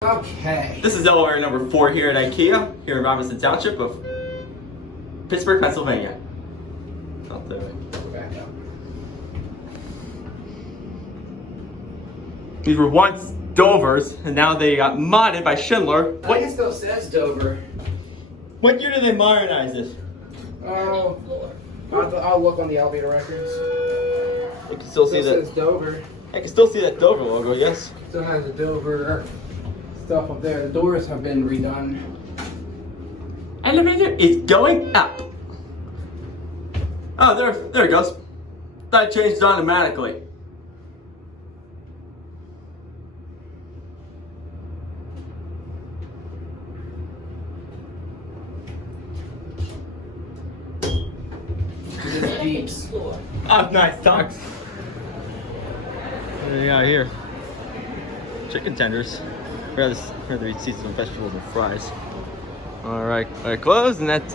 Okay. This is elevator number 4 here at IKEA, here in Robinson Township of Pittsburgh, Pennsylvania. Not there. Back up. These were once Dovers, and now they got modded by Schindler. I think it still says Dover. What year did they modernize this? Oh, I'll look on the elevator records. I can still see Still that. says Dover. I can still see that Dover logo. Yes. Still has the Dover stuff up there. The doors have been redone. Elevator is going up. Oh, there it goes. That changed automatically. It beeps. Oh, nice dogs. What do we got here? Chicken tenders. Rather eat some vegetables and fries. All right, close, and that's